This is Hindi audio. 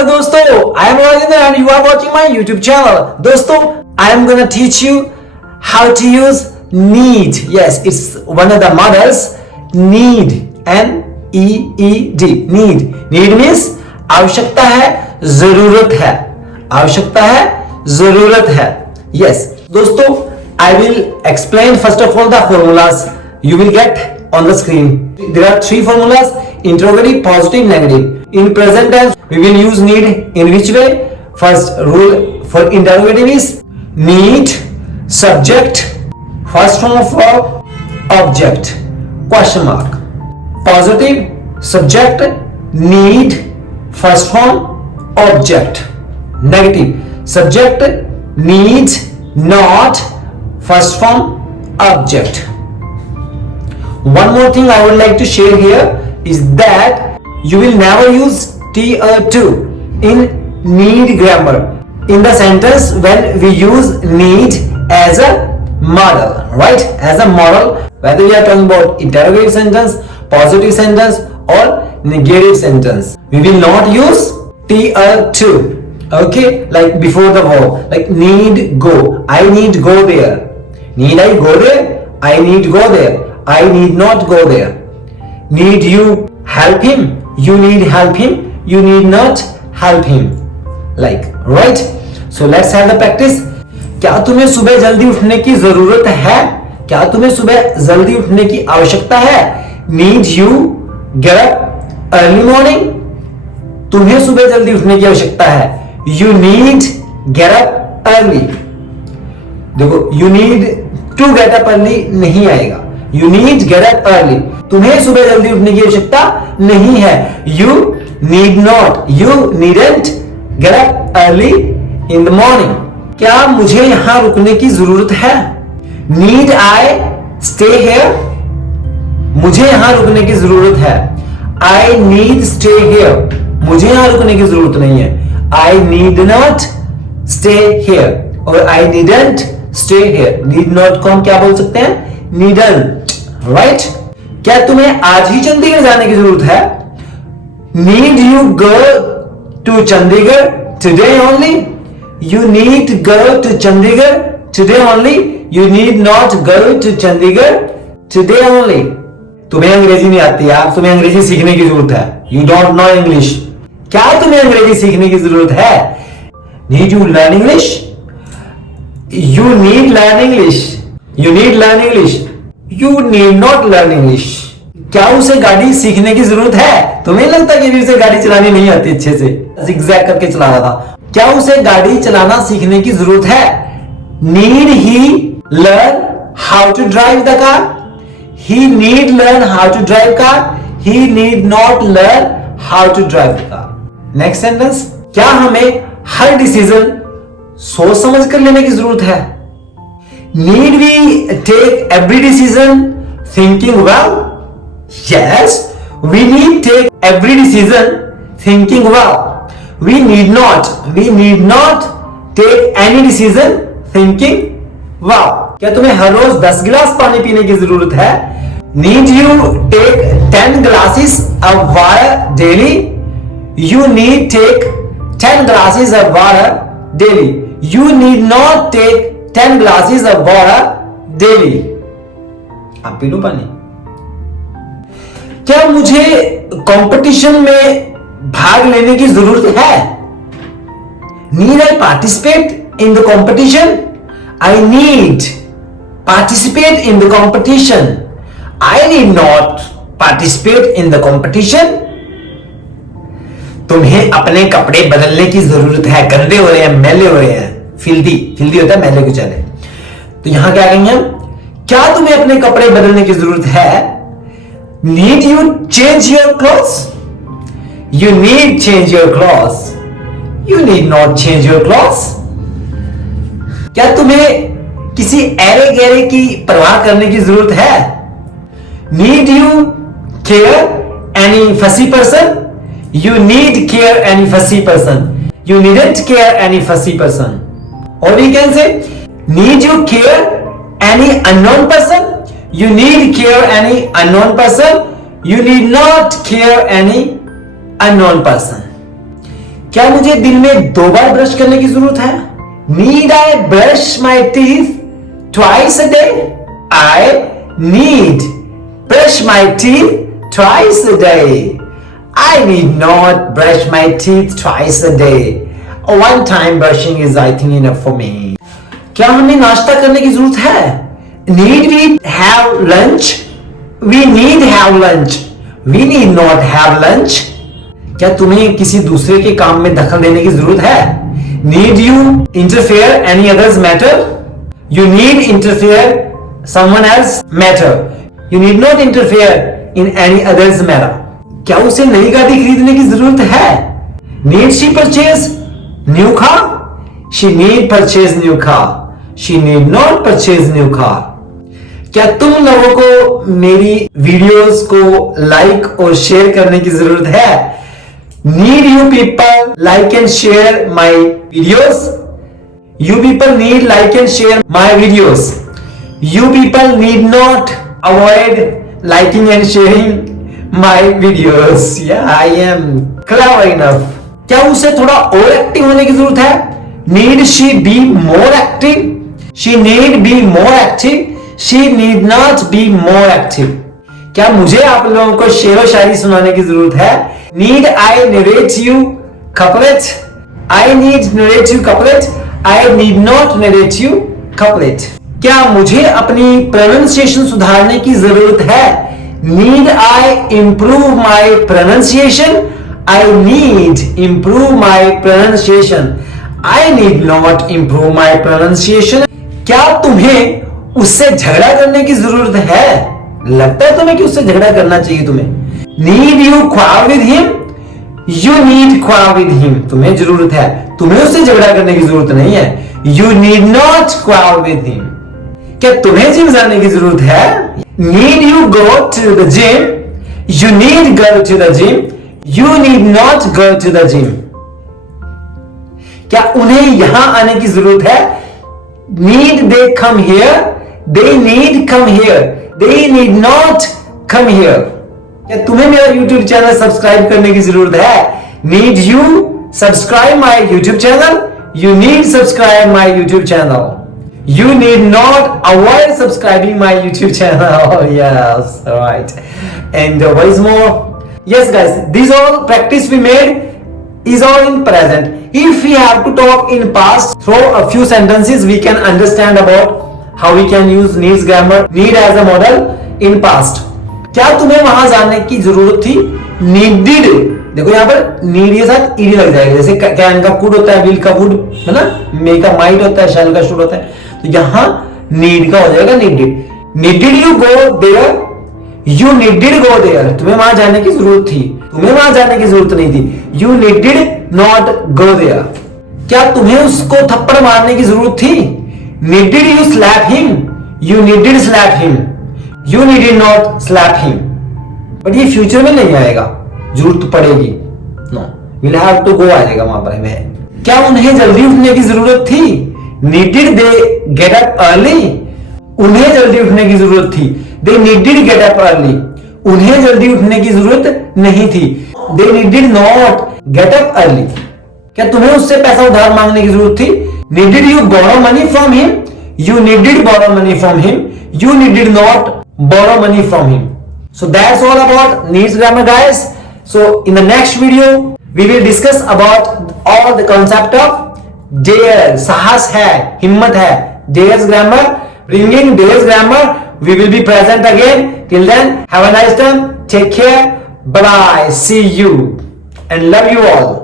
Hello दोस्तों, I am Rajendra and you are watching my YouTube channel. दोस्तों, I am gonna teach you how to use need. Yes, it's one of the models. Need, N-E-E-D. Need. Need means आवश्यकता है, जरूरत है. आवश्यकता है, जरूरत है. Yes, दोस्तों, I will explain first of all the formulas you will get on the screen. There are three formulas: interrogative, positive, negative. In present tense, we will use need in which way? First rule for interrogative is need, subject, first form of verb, object, question mark. Positive, subject, need, first form, object. Negative, subject, needs, not, first form, object. One more thing I would like to share here is that you will never use to in need grammar in the sentence when we use need as a model, right? As a model, whether we are talking about interrogative sentence, positive sentence or negative sentence, we will not use to. Okay, like before the verb, like need go, I need go there. Need I go there? I need go there. I need not go there. Need you help him? You need help him. You need not help him. Like, right? So let's have the practice. क्या तुम्हें सुबह जल्दी उठने की जरूरत है? क्या तुम्हें सुबह जल्दी उठने की आवश्यकता है? Need you get up early morning? तुम्हें सुबह जल्दी उठने की आवश्यकता है. You need get up early. देखो, you need to get up early नहीं आएगा. You need get up early. तुम्हें सुबह जल्दी उठने की आवश्यकता नहीं है. You need not. You needn't get up early in the morning. क्या मुझे यहां रुकने की जरूरत है? Need I stay here? मुझे यहां रुकने की जरूरत है. I need stay here. मुझे यहां रुकने की जरूरत नहीं है. I need not stay here और I needn't stay here. Need not को हम क्या बोल सकते हैं? Needn't, right? क्या तुम्हें आज ही चंडीगढ़ जाने की जरूरत है? Need you go to Chandigarh today only? You need to go to Chandigarh today only? You need not go to Chandigarh today only? तुम्हें अंग्रेजी नहीं आती यार, तुम्हें अंग्रेजी सीखने की जरूरत है. You don't know English. क्या तुम्हें अंग्रेजी सीखने की जरूरत है? Need you learn English? You need learn English. You need learn English. You need not learn English. क्या उसे गाड़ी सीखने की जरूरत है? तुम्हें लगता है कि उसे गाड़ी चलानी नहीं आती अच्छे से, zigzag करके चला रहा था. क्या उसे गाड़ी चलाना सीखने की जरूरत है? Need he learn how to drive the car? He need learn how to drive car. He need not learn how to drive the car. Next sentence. क्या हमें हर डिसीजन सोच समझ कर लेने की जरूरत है? Need we take every decision thinking well? Yes, we need take every decision thinking well. We need not take any decision thinking well. क्या तुम्हें हर रोज 10 गिलास पानी पीने की जरूरत है? Need you take 10 glasses of water daily? You need take 10 glasses of water daily. You need not take 10 glasses of water daily. आप पी लो पानी. क्या मुझे कंपटीशन में भाग लेने की जरूरत है? Need I participate in the competition? I need participate in the competition. I need not participate in the competition. तुम्हें अपने कपड़े बदलने की जरूरत है. गंदे हो रहे हैं, मैले हो रहे हैं. फिल्दी होता है मैले को चले. तो यहां क्या कहेंगे हम? क्या तुम्हें अपने कपड़े बदलने की जरूरत है? Need you change your clothes? You need change your clothes. You need not change your clothes. क्या तुम्हें किसी ऐरे गैरे की परवाह करने की जरूरत है? Need you care any fussy person? You need care any fussy person. You needn't care any fussy person. Or we can say, need you care any unknown person? You need care any unknown person. You need not care any unknown person. क्या मुझे दिन में 2 बार ब्रश करने की जरूरत है? Need I brush my teeth twice a day? I need brush my teeth twice a day. I need not brush my teeth twice a day. One time brushing is, I think, enough for me. क्या हमें नाश्ता करने की जरूरत है? Need we have lunch? We need have lunch. We need not have lunch. क्या तुम्हें किसी दूसरे के काम में दखल देने की जरूरत है? Need you interfere any others matter? You need interfere someone else matter. You need not interfere in any others matter. क्या उसे नई गाड़ी खरीदने की जरूरत है? Need she purchase new car? She need purchase new car. She need not purchase new car. क्या तुम लोगों को मेरी वीडियोस को लाइक और शेयर करने की जरूरत है? Need you people like and share my videos? You people need like and share my videos. You people need not avoid liking and sharing my videos. Yeah, I am clever enough. क्या उसे थोड़ा और एक्टिव होने की जरूरत है? Need she be more active? She need be more active. She need not be more active. क्या मुझे आप लोगों को शेरो शायरी सुनाने की जरूरत है? Need I narrate you couplet? I need narrate you couplet. I need not narrate you couplet. क्या मुझे अपनी प्रोनाउंसिएशन सुधारने की जरूरत है? Need I improve my pronunciation? I need improve my pronunciation. I need not improve my pronunciation. क्या तुम्हें उससे झगड़ा करने की जरूरत है? लगता है तुम्हें कि उससे झगड़ा करना चाहिए तुम्हें. Need you quarrel with him? You need quarrel with him. तुम्हें जरूरत है, तुम्हें उससे झगड़ा करने की जरूरत नहीं है. You need not quarrel with him. क्या तुम्हें जिम जाने की जरूरत है? Need you go to the gym? You need go to the gym. You need not go to the gym. क्या उन्हें यहां आने की जरूरत है? Need they come here? They need come here. They need not come here. क्या तुम्हें मेरा YouTube चैनल सब्सक्राइब करने की जरूरत है? Need you subscribe my YouTube channel? You need subscribe my YouTube channel. You need not avoid subscribing my YouTube channel. Oh yes, right. And what is more? Yes, guys, these all practice we made is all in present. If we have to talk in past through a few sentences, we can understand about how we can use needs grammar, need as a model in past. क्या तुम्हें वहां जाने की जरूरत थी? Needed. देखो यहाँ पर नीड के साथ ईडी लग जाएगा. जैसे कैन का कुड होता है, विल का वुड है ना, मे का माइट होता है, शैल का शुड होता है. तो यहां नीड का हो जाएगा needed. Needed you go there? You needed go there. तुम्हें वहां जाने की जरूरत थी, तुम्हें वहां जाने की जरूरत नहीं थी. You needed not go there. क्या तुम्हें उसको थप्पड़ मारने की जरूरत थी? Needed you slap him? You needed slap him. You needed not slap him. But ये फ्यूचर में नहीं आएगा, जरूरत पड़ेगी. No, will have to go आएगा वहां पर. क्या उन्हें जल्दी उठने की जरूरत थी? Needed they get up early? उन्हें जल्दी उठने की जरूरत थी. They needed get up early. उन्हें जल्दी उठने की जरूरत नहीं थी. They needed not get up early. क्या तुम्हें उससे पैसा उधार मांगने की जरूरत थी? Needed you borrow money from him? You needed borrow money from him. You needed not borrow money from him. So that's all about needs grammar, guys. So in the next video we will discuss about all the concept of dare. साहस है, हिम्मत है. Dare's grammar, bringing Dare's grammar. We will be present again. Till then, have a nice time. Take care. Bye bye. See you and love you all.